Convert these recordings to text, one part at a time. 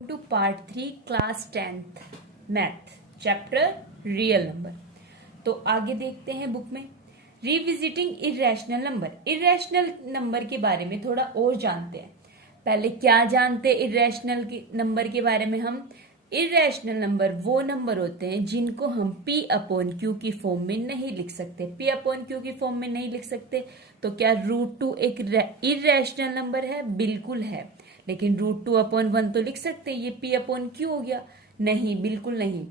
To part 3 class 10th math chapter real number. तो आगे देखते हैं बुक में revisiting irrational number. Irrational number के बारे में थोड़ा और जानते हैं। पहले क्या जानते हैं इरेशनल नंबर के बारे में? हम इरेशनल नंबर वो नंबर होते हैं जिनको हम P अपॉन क्यू की फॉर्म में नहीं लिख सकते। P अपॉन क्यू की फॉर्म में नहीं लिख सकते तो क्या √2 एक इरेशनल नंबर है? बिल्कुल है। लेकिन √2 अपॉन 1 तो लिख सकते हैं, ये P अपॉन क्यू हो गया? नहीं, बिल्कुल नहीं।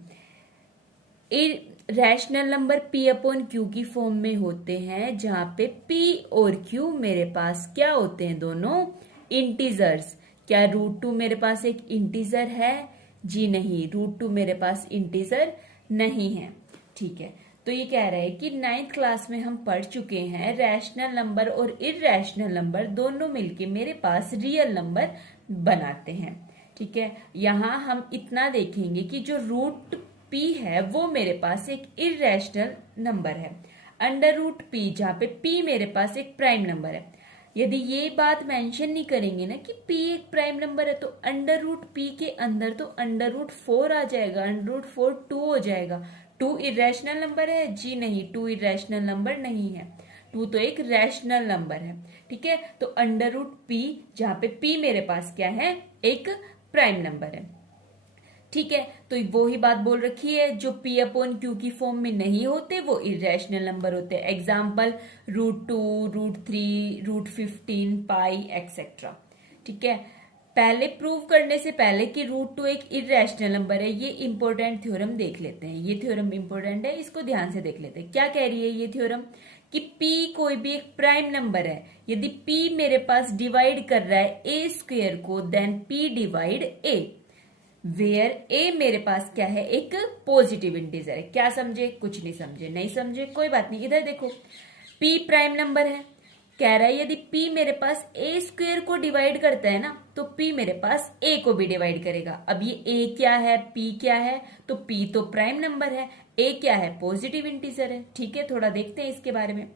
Rational number P upon Q की फॉर्म में होते हैं जहां पे P और Q मेरे पास क्या होते हैं? दोनों इंटीजर्स। क्या √2 मेरे पास एक इंटीजर है? जी नहीं, √2 मेरे पास इंटीजर नहीं है। ठीक है, तो ये कह रहा है कि 9th क्लास में हम पढ़ चुके हैं रैशनल नंबर और इरेशनल नंबर दोनों मिलके मेरे पास रियल नंबर बनाते हैं। ठीक है, यहाँ हम इतना देखेंगे कि जो √P है वो मेरे पास एक इरेशनल नंबर है। √P जहाँ पे P मेरे पास एक प्राइम नंबर है। यदि ये बात मेंशन नहीं करेंगे ना कि P एक प्राइम नंबर है तो √P के अंदर तो √4 आ जाएगा, √4 2 हो जाएगा। 2 इरेशनल नंबर है? जी नहीं, 2 इरेशनल नंबर नहीं है। 2 तो एक रैशनल नंबर है। ठीक है, तो √P जहां पे P मेरे पास क्या है? एक प्राइम नंबर है। ठीक है, तो वो ही बात बोल रखी है, जो P अपॉन क्यू की फॉर्म में नहीं होते वो इरेशनल नंबर होते हैं। एग्जाम्पल √2, √3, √15, पाई एक्सेट्रा। ठीक है, पहले प्रूव करने से पहले कि √2 एक इरेशनल नंबर है, ये इंपॉर्टेंट थ्योरम देख लेते हैं। ये थ्योरम इंपॉर्टेंट है, इसको ध्यान से देख लेते हैं। क्या कह रही है ये थ्योरम? कि P कोई भी एक प्राइम नंबर है। यदि P मेरे पास डिवाइड कर रहा है a² को, then P divide a, where A मेरे पास क्या है? एक पॉजिटिव इंटीजर है। क्या समझे? कुछ नहीं समझे? नहीं समझे, कोई बात नहीं। इधर देखो, P प्राइम नंबर है। कह रहा है यदि P मेरे पास a² को डिवाइड करता है ना तो P मेरे पास a को भी डिवाइड करेगा। अब ये a क्या है, P क्या है? तो P तो प्राइम नंबर है, a क्या है? पॉजिटिव इंटीजर है। ठीक है, थोड़ा देखते हैं इसके बारे में।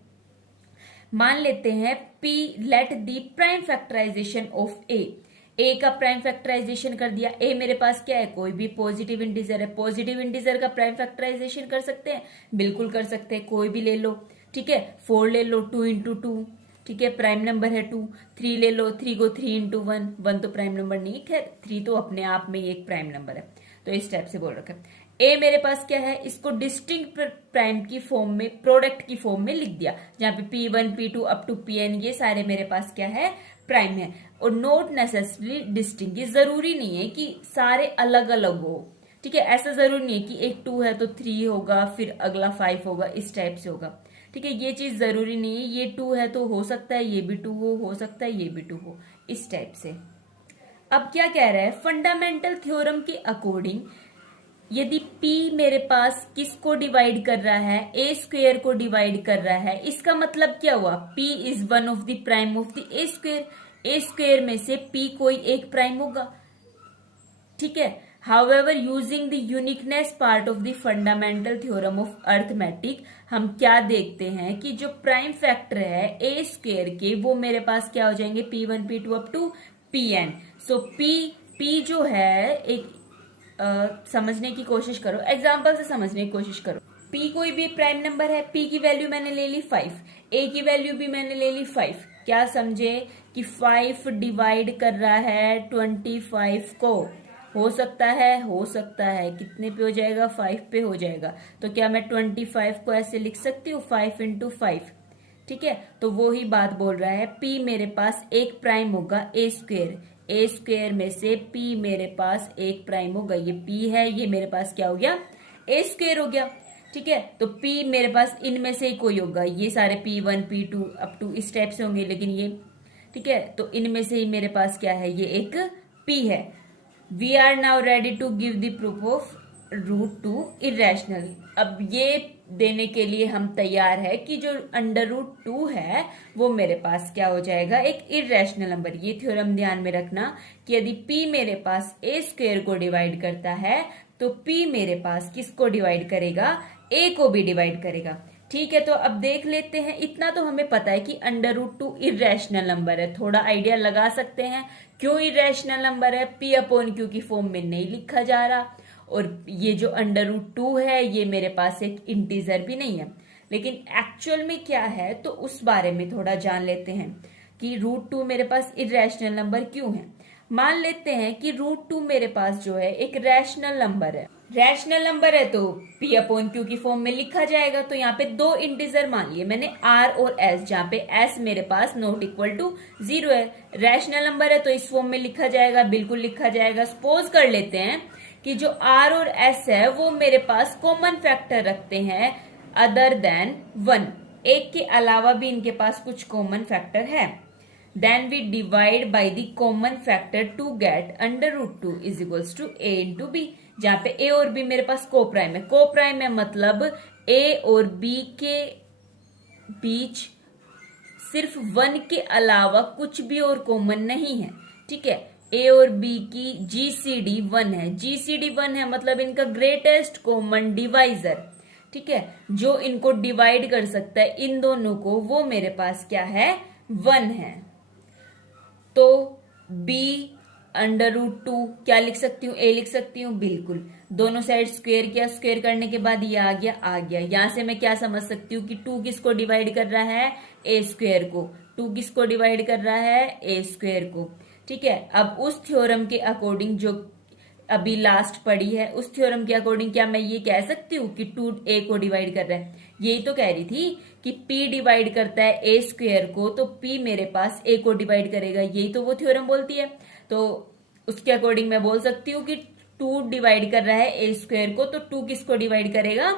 मान लेते हैं P let the prime factorisation of a का प्राइम फैक्टराइजेशन कर दिया। a मेरे पास क्या है? कोई भी पॉजिटिव इंटीजर है। पॉजिटिव इंटीजर का प्राइम फैक्टराइजेशन कर सकते हैं? बिल्कुल कर सकते हैं, कोई भी ले लो। ठीक है, 4 ले लो, 2 इंटू 2। ठीक है, प्राइम नंबर है 2। 3 ले लो, 3 को 3 इंटू 1। 1 तो प्राइम नंबर नहीं है, 3 तो अपने आप में ही एक प्राइम नंबर है। तो इस टाइप से बोल रखा है। ए मेरे पास क्या है? इसको डिस्टिंक्ट प्राइम की फॉर्म में, प्रोडक्ट की फॉर्म में लिख दिया, जहां पे P1, P2 up to Pn ये सारे मेरे पास क्या है? प्राइम है। और नॉट नेसेसरली डिस्टिंक्ट, ये जरूरी नहीं है कि सारे अलग अलग हो। ठीक है, ऐसा जरूरी नहीं है कि एक 2 है तो 3 होगा, फिर अगला 5 होगा, इस टाइप से होगा। ठीक है, ये चीज जरूरी नहीं है। ये 2 है तो हो सकता है ये भी 2 हो सकता है ये भी 2 हो, इस टाइप से। अब क्या कह रहा है? फंडामेंटल थ्योरम के अकॉर्डिंग यदि P मेरे पास किसको डिवाइड कर रहा है? a² को डिवाइड कर रहा है। इसका मतलब क्या हुआ? P is one of the prime of the a²। में से P कोई एक प्राइम होगा। ठीक है, however using the uniqueness part of the fundamental theorem of arithmetic, हम क्या देखते हैं कि जो प्राइम फैक्टर है a² के, वो मेरे पास क्या हो जाएंगे? P1, P2 up to Pn। So P जो है एक समझने की कोशिश करो, एग्जाम्पल से समझने की कोशिश करो। P कोई भी प्राइम नंबर है, P की वैल्यू मैंने ले ली 5, A की वैल्यू भी मैंने ले ली 5। क्या समझे कि 5 डिवाइड कर रहा है 25 को? हो सकता है कितने पे हो जाएगा? 5 पे हो जाएगा। तो क्या मैं 25 को ऐसे लिख सकती हूँ? 5 इंटू 5। ठीक है, तो वो ही बात बोल रहा है, P मेरे पास एक प्राइम होगा a² में से P मेरे पास एक प्राइम होगा। ये P है, ये मेरे पास क्या हो गया? a² हो गया। ठीक है, तो P मेरे पास इनमें से ही कोई होगा। ये सारे P1, P2 अप टू इस टाइप से होंगे, लेकिन ये ठीक है, तो इनमें से ही मेरे पास क्या है? ये एक P है। We are now ready to give the proof of √2 irrational. अब ये देने के लिए हम तैयार है कि जो √2 है वो मेरे पास क्या हो जाएगा? एक इरेशनल नंबर। ये थ्योरम ध्यान में रखना कि यदि P मेरे पास a² को डिवाइड करता है तो P मेरे पास किसको डिवाइड करेगा? A को भी डिवाइड करेगा। ठीक है, तो अब देख लेते हैं। इतना तो हमें पता है कि √2 इरेशनल नंबर है, थोड़ा आइडिया लगा सकते हैं क्यों इरेशनल नंबर है? पी अपॉन क्यू की फॉर्म में नहीं लिखा जा रहा, और ये जो √2 है ये मेरे पास एक इंटीजर भी नहीं है। लेकिन एक्चुअल में क्या है तो उस बारे में थोड़ा जान लेते हैं कि √2 मेरे पास इरेशनल नंबर क्यों है। मान लेते हैं कि √2 मेरे पास जो है एक रैशनल नंबर है। रैशनल नंबर है तो पी अपॉन क्यू की फॉर्म में लिखा जाएगा। तो यहाँ पे दो इंटीजर मान लिए मैंने आर और एस, जहाँ पे एस मेरे पास नॉट इक्वल टू 0 है। रैशनल नंबर है तो इस फॉर्म में लिखा जाएगा, बिल्कुल लिखा जाएगा। सपोज कर लेते हैं कि जो आर और एस है वो मेरे पास कॉमन फैक्टर रखते हैं अदर देन 1, एक के अलावा भी इनके पास कुछ कॉमन फैक्टर है। Then we divide by the common factor to get √2 is equals to a into b, जहाँ पे a और b मेरे पास कोप्राइम है। कोप्राइम है मतलब a और b के बीच सिर्फ 1 के अलावा कुछ भी और कॉमन नहीं है। ठीक है, a और b की GCD 1 है। GCD 1 है मतलब इनका ग्रेटेस्ट कॉमन डिवाइजर, ठीक है, जो इनको डिवाइड कर सकता है इन दोनों को, वो मेरे पास क्या है? 1 है। तो b √2 क्या लिख सकती हूँ? a लिख सकती हूँ, बिल्कुल। दोनों साइड स्क्वायर किया, स्क्वायर करने के बाद ये आ गया। यहां से मैं क्या समझ सकती हूँ कि 2 किसको डिवाइड कर रहा है? a स्क्वायर को। 2 किसको डिवाइड कर रहा है? a स्क्वायर को। ठीक है, अब उस थ्योरम के अकॉर्डिंग जो अभी लास्ट पढ़ी है, उस थ्योरम के अकॉर्डिंग क्या मैं ये कह सकती हूँ कि 2a को डिवाइड कर रहा है? यही तो कह रही थी कि p डिवाइड करता है a स्क्वायर को, तो p मेरे पास a को डिवाइड करेगा। यही तो वो थ्योरम बोलती है। तो उसके अकॉर्डिंग मैं बोल सकती हूँ कि 2 डिवाइड कर रहा है a स्क्वायर को, तो 2 किसको डिवाइड करेगा?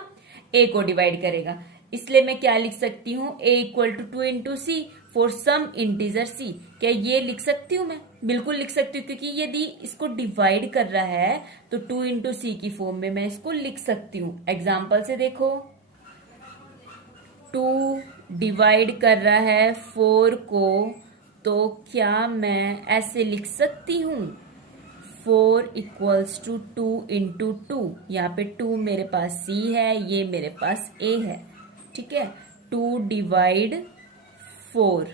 a को डिवाइड करेगा। इसलिए मैं क्या लिख सकती हूँ? a equal to 2 into c for some integer c। क्या ये लिख सकती हूँ मैं? बिल्कुल लिख सकती हूँ, क्योंकि यदि इसको डिवाइड कर रहा है तो 2 इंटू सी की फॉर्म में मैं इसको लिख सकती हूँ। एग्जाम्पल से देखो, 2 डिवाइड कर रहा है 4 को, तो क्या मैं ऐसे लिख सकती हूँ? 4 इक्वल्स टू 2 इंटू 2। यहाँ पे 2 मेरे पास c है, ये मेरे पास a है। ठीक है, 2 डिवाइड 4,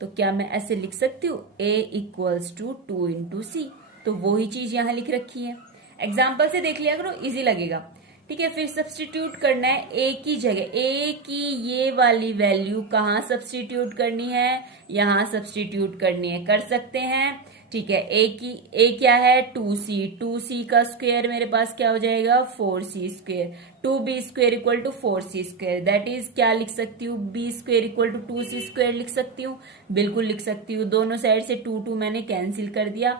तो क्या मैं ऐसे लिख सकती हूँ? a इक्वल्स टू 2 इंटू सी। तो वो ही चीज यहाँ लिख रखी है। एग्जाम्पल से देख लिया करो, इजी लगेगा। ठीक है, फिर सब्सटीट्यूट करना है a की जगह। a की ये वाली वैल्यू कहाँ सब्सटीट्यूट करनी है? यहाँ सब्सटीट्यूट करनी है। कर सकते हैं। ठीक है, a क्या है? 2c। 2c का स्क्वायर मेरे पास क्या हो जाएगा? 4c square. 2b square equal to 4c square. That is क्या लिख सकती हूँ? b square equal to 2c square लिख सकती हूँ। बिल्कुल लिख सकती हूँ। दोनों साइड से 2 मैंने कैंसिल कर दिया,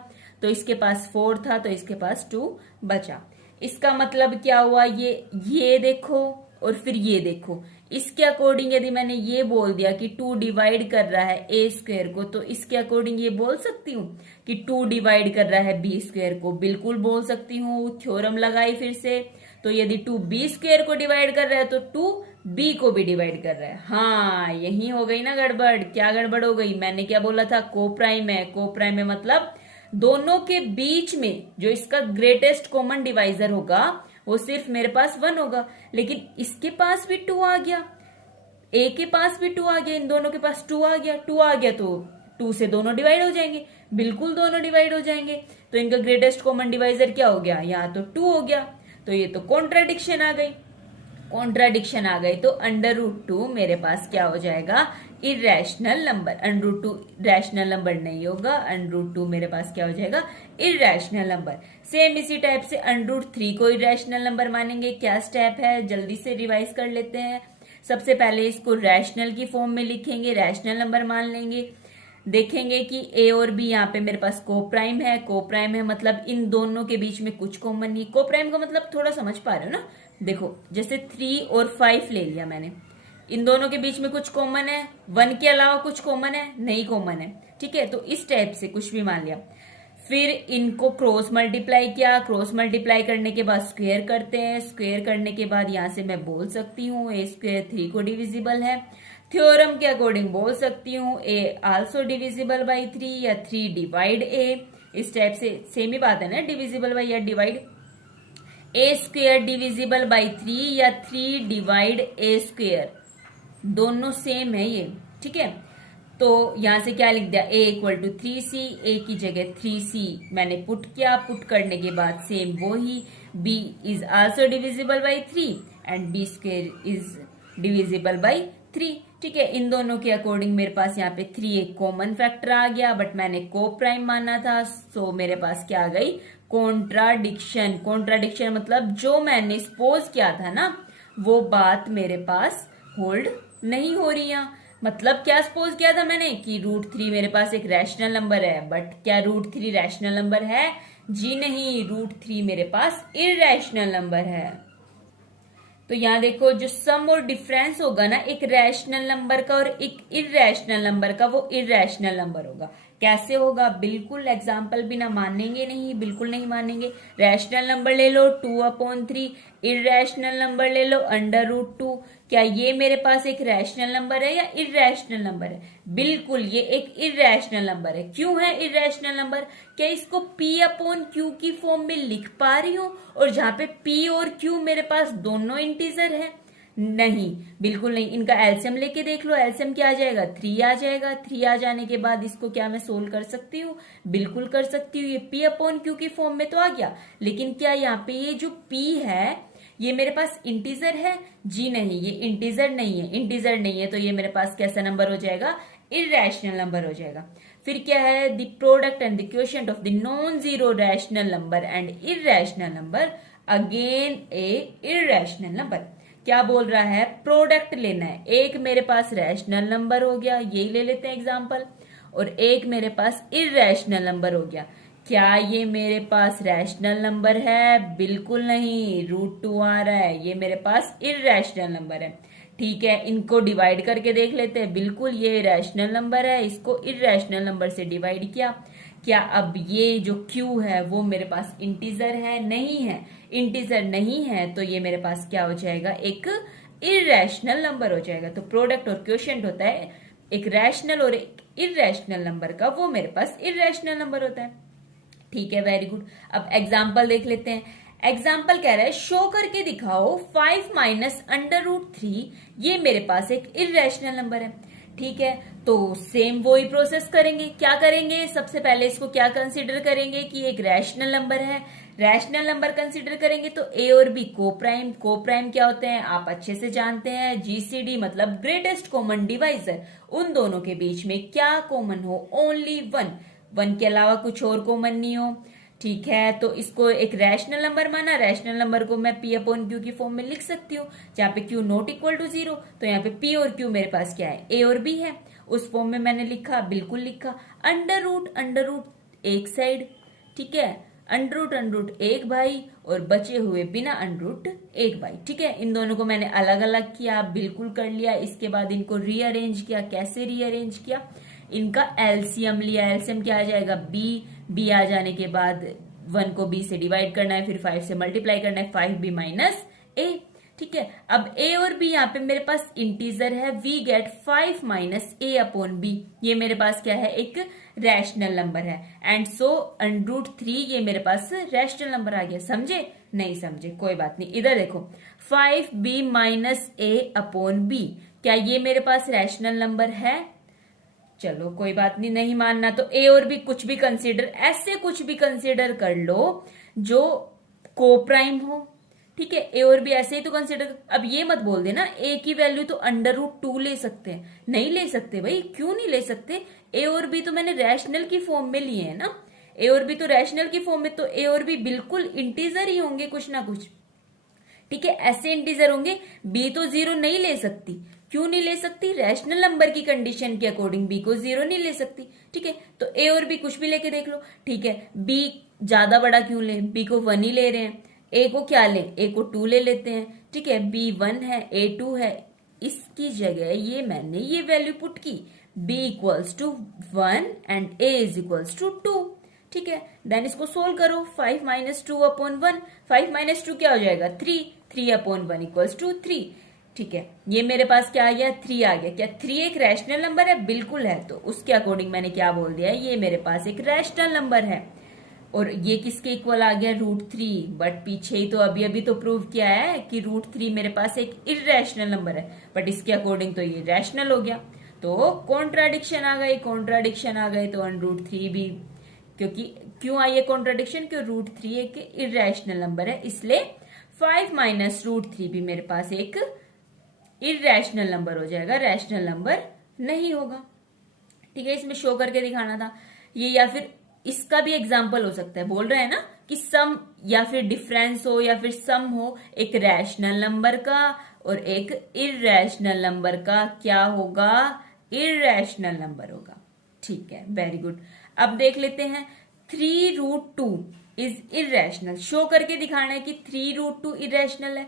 तो इसके पास 4 था, तो इसके पास 2 बचा। इसका मतलब क्या हुआ? ये देखो और फिर ये देखो। इसके अकॉर्डिंग यदि मैंने ये बोल दिया कि 2 डिवाइड कर रहा है a स्क्वायर को, तो इसके अकॉर्डिंग ये बोल सकती हूँ कि 2 डिवाइड कर रहा है b स्क्वायर को। बिल्कुल बोल सकती हूँ। थ्योरम लगाई फिर से, तो यदि 2 b स्क्वायर को डिवाइड कर रहा है तो 2 b को भी डिवाइड कर रहा है। हाँ, यही हो गई ना गड़बड़। क्या गड़बड़ हो गई? मैंने क्या बोला था? कोप्राइम है। कोप्राइम है मतलब दोनों के बीच में जो इसका ग्रेटेस्ट कॉमन डिवाइजर होगा वो सिर्फ मेरे पास 1 होगा। लेकिन इसके पास भी 2 आ गया, a के पास भी 2 आ गया, इन दोनों के पास 2 आ गया। 2 आ गया तो 2 से दोनों डिवाइड हो जाएंगे। बिल्कुल दोनों डिवाइड हो जाएंगे। तो इनका ग्रेटेस्ट कॉमन डिवाइजर क्या हो गया? यहाँ तो 2 हो गया। तो ये तो कॉन्ट्राडिक्शन आ गई। कॉन्ट्राडिक्शन आ गई तो √2 मेरे पास क्या हो जाएगा? Irrational number. √2 रैशनल नंबर नहीं होगा। √2 मेरे पास क्या हो जाएगा? Irrational number. सेम इसी टाइप से √3 को इरेशनल नंबर मानेंगे। क्या स्टेप है? जल्दी से रिवाइज कर लेते हैं। सबसे पहले इसको रैशनल की फॉर्म में लिखेंगे, रैशनल नंबर मान लेंगे। देखेंगे कि a और b यहाँ पे मेरे पास कोप्राइम है। कोप्राइम है मतलब इन दोनों के बीच में कुछ कॉमन नहीं। कोप्राइम का मतलब थोड़ा समझ पा रहे हो ना? देखो, जैसे 3 और 5 ले लिया मैंने, इन दोनों के बीच में कुछ कॉमन है, 1 के अलावा कुछ कॉमन है? नहीं कॉमन है। ठीक है, तो इस टाइप से कुछ भी मान लिया। फिर इनको क्रॉस मल्टीप्लाई किया। क्रॉस मल्टीप्लाई करने के बाद स्क्वायर करते हैं। स्क्वायर करने के बाद यहां से मैं बोल सकती हूँ a स्क्वायर 3 को डिविजिबल है। थ्योरम के अकॉर्डिंग बोल सकती हूँ a आल्सो डिविजिबल बाई 3 या 3 डिवाइड a। इस टाइप से सेम ही बात है ना, डिविजिबल बाई या divide. a square divisible by 3 या 3 डिवाइड a स्क्वायर, दोनों सेम है ये। ठीक है, तो यहां से क्या लिख दिया, a equal to 3c, a की जगह 3c मैंने पुट किया, पुट करने के बाद सेम वो ही b is also divisible by 3 and b square is divisible by 3। ठीक है, इन दोनों के अकॉर्डिंग मेरे पास यहाँ पे 3 एक कॉमन फैक्टर आ गया, बट मैंने को प्राइम माना था, सो मेरे पास क्या आ गई, कॉन्ट्राडिक्शन। कॉन्ट्राडिक्शन मतलब जो मैंने सपोज किया था ना वो बात मेरे पास होल्ड नहीं हो रही है। मतलब क्या सपोज किया था मैंने कि √3 मेरे पास एक रैशनल नंबर है, बट क्या √3 रैशनल नंबर है? जी नहीं, √3 मेरे पास इरैशनल नंबर है। तो यहाँ देखो जो सम और डिफरेंस होगा ना एक रैशनल नंबर का और एक इरैशनल नंबर का, वो इरैशनल नंबर होगा। कैसे होगा? बिल्कुल एग्जाम्पल बिना मानेंगे नहीं, बिल्कुल नहीं मानेंगे। रैशनल नंबर ले लो 2/3, इरैशनल नंबर ले लो √2। क्या ये मेरे पास एक रैशनल नंबर है या इरैशनल नंबर है? बिल्कुल ये एक इरैशनल नंबर है। क्यों है इरैशनल नंबर? क्या इसको P/Q की फॉर्म में लिख पा रही हूं और जहां पे P और Q मेरे पास दोनों इंटीजर है? नहीं, बिल्कुल नहीं। इनका एलसीएम लेके देख लो, एलसीएम क्या आ जाएगा, 3 आ जाएगा। 3 आ जाने के बाद इसको क्या मैं सोल्व कर सकती हूँ? बिल्कुल कर सकती हूँ। ये P/Q की फॉर्म में तो आ गया, लेकिन क्या यहाँ पे ये जो P है ये मेरे पास इंटीजर है? जी नहीं, ये इंटीजर नहीं है। इंटीजर नहीं है तो ये मेरे पास कैसा नंबर हो जाएगा, इरैशनल नंबर हो जाएगा। फिर क्या है, the product and the quotient of the non zero rational number and irrational number, again A irrational number. क्या बोल रहा है, प्रोडक्ट लेना है। एक मेरे पास रैशनल नंबर हो गया, यही ले लेते हैं एग्जांपल, और एक मेरे पास इरैशनल नंबर हो गया। क्या ये मेरे पास रैशनल नंबर है? बिल्कुल नहीं, √2 आ रहा है, ये मेरे पास इरैशनल नंबर है। ठीक है, इनको डिवाइड करके देख लेते हैं। बिल्कुल ये रैशनल नंबर है, इसको इरैशनल नंबर से डिवाइड किया। क्या अब ये जो Q है वो मेरे पास इंटीजर है? नहीं है। इंटीजर नहीं है तो ये मेरे पास क्या हो जाएगा, एक इरैशनल नंबर हो जाएगा। तो प्रोडक्ट और क्वोशिएंट होता है एक रैशनल और एक इरैशनल नंबर का, वो मेरे पास इरैशनल नंबर होता है। ठीक है, वेरी गुड। अब एग्जाम्पल देख लेते हैं। एग्जाम्पल कह रहा है शो करके दिखाओ 5 माइनस √3, ये मेरे पास एक इरैशनल नंबर है। ठीक है, तो सेम वो ही प्रोसेस करेंगे। क्या करेंगे, सबसे पहले इसको क्या कंसीडर करेंगे कि एक रैशनल नंबर है। रैशनल नंबर कंसीडर करेंगे तो ए और बी को प्राइम। को प्राइम क्या होते हैं आप अच्छे से जानते हैं, GCD मतलब ग्रेटेस्ट कॉमन डिवाइजर। उन दोनों के बीच में क्या कॉमन हो, ओनली 1 के अलावा कुछ और कॉमन नहीं हो। ठीक है, तो इसको एक रैशनल नंबर माना। रैशनल नंबर को मैं P/Q की फॉर्म में लिख सकती हूँ, जहां पे Q नॉट इक्वल टू 0। तो यहाँ पे P और Q मेरे पास क्या है, A और B है। उस फॉर्म में मैंने लिखा, बिल्कुल लिखा। अंडर रूट एक साइड, ठीक है, अंडर रूट एक भाई और बचे हुए बिना अंडर रूट एक भाई। ठीक है, इन दोनों को मैंने अलग अलग किया, बिल्कुल कर लिया। इसके बाद इनको रीअरेंज किया। कैसे रीअरेंज किया, इनका एलसीएम लिया। एलसीएम क्या आ जाएगा, बी आ जाने के बाद 1 को b से डिवाइड करना है, फिर 5 से मल्टीप्लाई करना है, 5b माइनस a। ठीक है, अब a और b यहाँ पे मेरे पास इंटीजर है, वी गेट 5 माइनस a/b। ये मेरे पास क्या है, एक रैशनल नंबर है। एंड सो √3 ये मेरे पास रैशनल नंबर आ गया। समझे? नहीं समझे, कोई बात नहीं। इधर देखो 5b माइनस a/b, क्या ये मेरे पास रैशनल नंबर है? चलो कोई बात नहीं, नहीं मानना तो ए और बी कुछ भी कंसीडर, ऐसे कुछ भी कंसीडर कर लो जो को प्राइम हो। ठीक है, ए और बी ऐसे ही तो कंसीडर। अब ये मत बोल देना ए की वैल्यू तो √2 ले सकते हैं। नहीं ले सकते भाई, क्यों नहीं ले सकते? ए और बी तो मैंने रैशनल की फॉर्म में लिए है ना। ए और बी तो रैशनल की फॉर्म में, तो ए और बी बिल्कुल इंटीजर ही होंगे कुछ ना कुछ। ठीक है, ऐसे इंटीजर होंगे। बी तो 0 नहीं ले सकती। क्यों नहीं ले सकती? रैशनल नंबर की कंडीशन के अकॉर्डिंग बी को 0 नहीं ले सकती। ठीक है, तो ए और बी कुछ भी लेके देख लो। ठीक है, बी ज्यादा बड़ा क्यों लें, बी को 1 ही ले रहे हैं। ए को क्या लें, ए को 2 ले लेते हैं। ठीक है, बी 1 है, ए 2 है। इसकी जगह ये मैंने ये वैल्यू पुट की, b equals to 1 and a is equals to 2। ठीक है, देन इसको सोल्व करो। 5 माइनस 2/1, 5 माइनस 2 क्या हो जाएगा, 3, 3/1 इक्वल्स टू 3। ठीक है, ये मेरे पास क्या आ गया, 3 आ गया। क्या 3 एक रैशनल नंबर है? बिल्कुल है। तो उसके अकॉर्डिंग मैंने क्या बोल दिया, ये मेरे पास एक रैशनल नंबर है। और ये किसके इक्वल आ गया, √3। बट पीछे ही तो अभी तो प्रूव किया है कि √3 मेरे पास एक इरैशनल नंबर है, बट इसके अकॉर्डिंग तो ये रैशनल हो गया। तो तो कॉन्ट्राडिक्शन आ गई, कॉन्ट्राडिक्शन आ गई तो √3 भी, क्योंकि क्यों आई है कॉन्ट्राडिक्शन, क्यों √3 एक इरेशनल नंबर है, इसलिए 5 माइनस √3 भी मेरे पास एक इरेशनल नंबर हो जाएगा, रैशनल नंबर नहीं होगा। ठीक है, इसमें शो करके दिखाना था ये, या फिर इसका भी एग्जाम्पल हो सकता है, बोल रहे हैं ना कि सम या फिर डिफरेंस हो या फिर सम हो एक रैशनल नंबर का और एक इरेशनल नंबर का, क्या होगा, इरेशनल नंबर होगा। ठीक है, वेरी गुड। अब देख लेते हैं 3√2 इज इरेशनल, शो करके दिखाना है कि 3√2 इरेशनल है।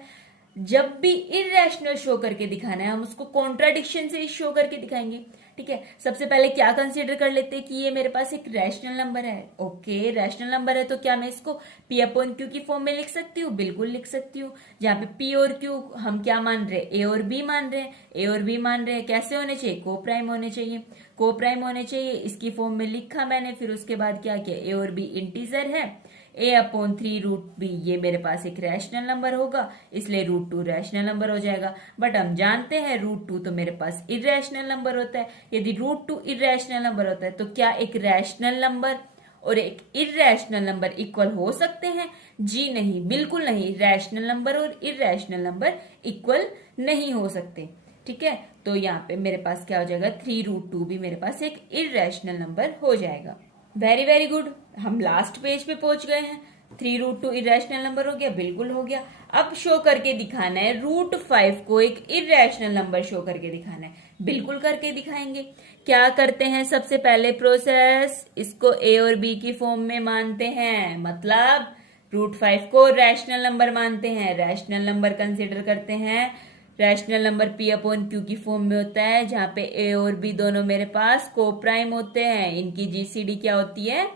जब भी इरेशनल शो करके दिखाना है हम उसको कॉन्ट्राडिक्शन से ही शो करके दिखाएंगे। ठीक है, सबसे पहले क्या कंसीडर कर लेते हैं कि ये मेरे पास एक रैशनल नंबर है। ओके, रैशनल नंबर है तो क्या मैं इसको P/Q की फॉर्म में लिख सकती हूँ? बिल्कुल लिख सकती हूँ, जहाँ पे P और Q हम क्या मान रहे हैं, A और B मान रहे हैं, A और B मान रहे हैं, कैसे होने चाहिए, को प्राइम होने चाहिए, को प्राइम होने चाहिए, इसकी फॉर्म में लिखा मैंने। फिर उसके बाद क्या किया, A और B इंटीजर है, A/3√B ये मेरे पास एक रैशनल नंबर होगा, इसलिए √2 रैशनल नंबर हो जाएगा। बट हम जानते हैं √2 तो मेरे पास इरेशनल नंबर होता है। यदि √2 इरेशनल नंबर होता है तो क्या एक रैशनल नंबर और एक इरेशनल नंबर इक्वल हो सकते हैं? जी नहीं, बिल्कुल नहीं, रैशनल नंबर और इरेशनल नंबर इक्वल नहीं हो सकते। ठीक है, तो यहाँ पे मेरे पास क्या हो जाएगा, 3√2 भी मेरे पास एक इरेशनल नंबर हो जाएगा। वेरी वेरी गुड, हम लास्ट पेज पे पहुंच गए हैं। 3√2 इरेशनल नंबर हो गया, बिल्कुल हो गया। अब शो करके दिखाना है √5 को एक इरेशनल नंबर शो करके दिखाना है, बिल्कुल करके दिखाएंगे। क्या करते हैं, सबसे पहले प्रोसेस इसको A और B की फॉर्म में मानते हैं, मतलब √5 को रैशनल नंबर मानते हैं, रैशनल नंबर कंसिडर करते हैं। रैशनल नंबर P/Q की फॉर्म में होता है, जहां पे A और B दोनों मेरे पास को प्राइम होते हैं, इनकी GCD क्या होती है,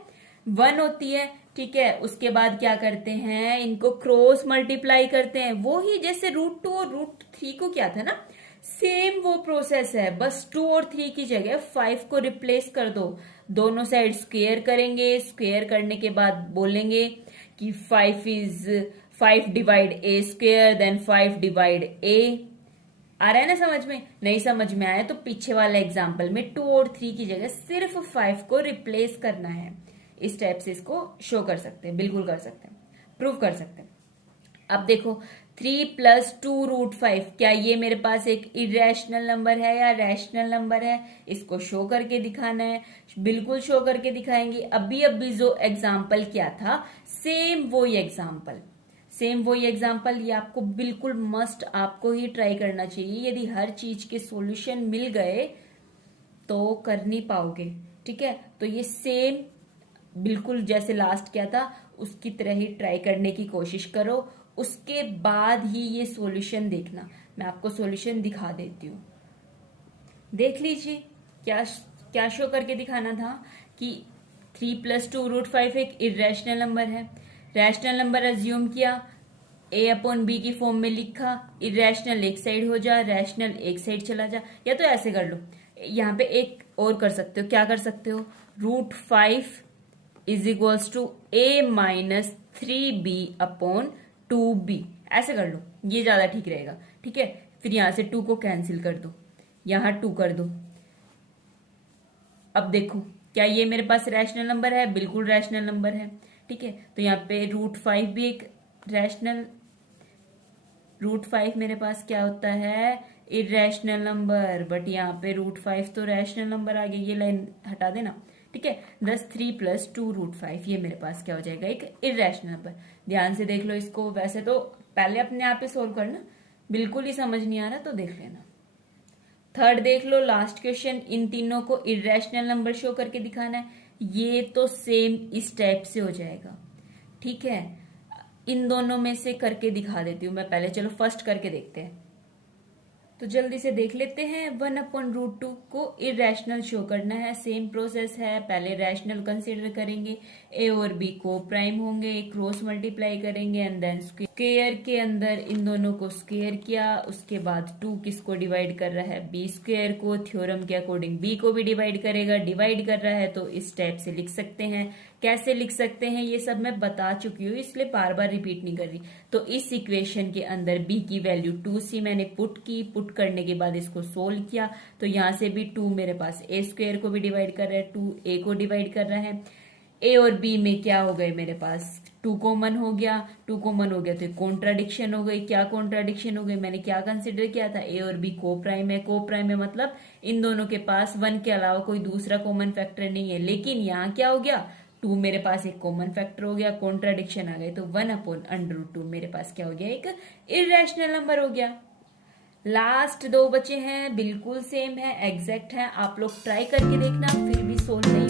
1 होती है। ठीक है, उसके बाद क्या करते हैं, इनको क्रॉस मल्टीप्लाई करते हैं, वो ही जैसे √2 और √3 को क्या था ना, सेम वो प्रोसेस है, बस 2 और 3 की जगह 5 को रिप्लेस कर दो, दोनों साइड स्क्वेयर करेंगे, स्क्वेयर करने के बाद बोलेंगे कि 5 divide A² then 5 divide A। आ रहा है ना समझ में? नहीं समझ में आया तो पीछे वाले एग्जाम्पल में 2 और 3 की जगह सिर्फ 5 को रिप्लेस करना है। इस टाइप से इसको शो कर सकते हैं, बिल्कुल कर सकते हैं, प्रूव कर सकते हैं। अब देखो 3 + 2√5, क्या ये मेरे पास एक इरेशनल नंबर है या रैशनल नंबर है? इसको शो करके दिखाना है, बिल्कुल शो करके दिखाएंगे। अभी जो एग्जाम्पल क्या था, सेम वही एग्जाम्पल, ये आपको बिल्कुल मस्ट आपको ही ट्राई करना चाहिए। यदि हर चीज के सॉल्यूशन मिल गए तो कर नहीं पाओगे। ठीक है, तो ये सेम बिल्कुल जैसे लास्ट क्या था उसकी तरह ही ट्राई करने की कोशिश करो, उसके बाद ही ये सॉल्यूशन देखना। मैं आपको सॉल्यूशन दिखा देती हूँ, देख लीजिए। क्या शो करके दिखाना था कि 3 + 2√5 एक इरेशनल नंबर है, रैशनल नंबर अज्यूम किया, A/B की फॉर्म में लिखा, इरेशनल एक साइड हो जा, रैशनल एक साइड चला जा, या तो ऐसे कर लो। यहाँ पे एक और कर सकते हो, क्या कर सकते हो, √5 = A - 3B/2B, ऐसे कर लो, ये ज्यादा ठीक रहेगा। ठीक है, फिर यहां से 2 को कैंसिल कर दो, यहां 2 कर दो। अब देखो क्या ये मेरे पास रैशनल नंबर है, बिल्कुल रैशनल नंबर है। ठीक है, तो यहाँ पे √5 भी एक रैशनल, √5 मेरे पास क्या होता है, इरेशनल नंबर, बट यहाँ पे √5 तो रैशनल नंबर आ गया, ये लाइन हटा देना। ठीक है, 3 + 2√5 ये मेरे पास क्या हो जाएगा, एक इरेशनल नंबर। ध्यान से देख लो इसको, वैसे तो पहले अपने आप ही सोल्व करना, बिल्कुल ही समझ नहीं आ रहा तो देख लेना। थर्ड देख लो, लास्ट क्वेश्चन, इन तीनों को इरेशनल नंबर शो करके दिखाना है। ये तो सेम इस टाइप से हो जाएगा। ठीक है, इन दोनों में से करके दिखा देती हूँ मैं पहले, चलो फर्स्ट करके देखते हैं। तो जल्दी से देख लेते हैं। 1/√2 को इरेशनल शो करना है, सेम प्रोसेस है, पहले रैशनल कंसीडर करेंगे, A और B को प्राइम होंगे, क्रॉस मल्टीप्लाई करेंगे एंड देन स्क्वायर के अंदर इन दोनों को स्क्वायर किया, उसके बाद 2 किसको डिवाइड कर रहा है, B² को, थ्योरम के अकॉर्डिंग B को भी डिवाइड करेगा, डिवाइड कर रहा है तो इस टाइप से लिख सकते हैं। कैसे लिख सकते हैं ये सब मैं बता चुकी हूँ, इसलिए बार बार रिपीट नहीं कर रही। तो इस इक्वेशन के अंदर b की वैल्यू 2c मैंने पुट की, पुट करने के बाद इसको सोल्व किया, तो यहां से भी 2 मेरे पास a स्क्वायर को भी डिवाइड कर रहा है, 2a को डिवाइड कर रहा है। a और b में क्या हो गए मेरे पास, 2 कॉमन हो गया, 2 कॉमन हो गया तो कॉन्ट्राडिक्शन हो गई। क्या कॉन्ट्राडिक्शन हो गई, मैंने क्या कंसिडर किया था, a और b को प्राइम है। को प्राइम है मतलब इन दोनों के पास 1 के अलावा कोई दूसरा कॉमन फैक्टर नहीं है। लेकिन यहाँ क्या हो गया, 2 मेरे पास एक कॉमन फैक्टर हो गया, कॉन्ट्राडिक्शन आ गई, तो 1/√2 मेरे पास क्या हो गया, एक इरेशनल नंबर हो गया। लास्ट 2 बचे हैं, बिल्कुल सेम है, एग्जैक्ट है। आप लोग ट्राई करके देखना, फिर भी सोल्व नहीं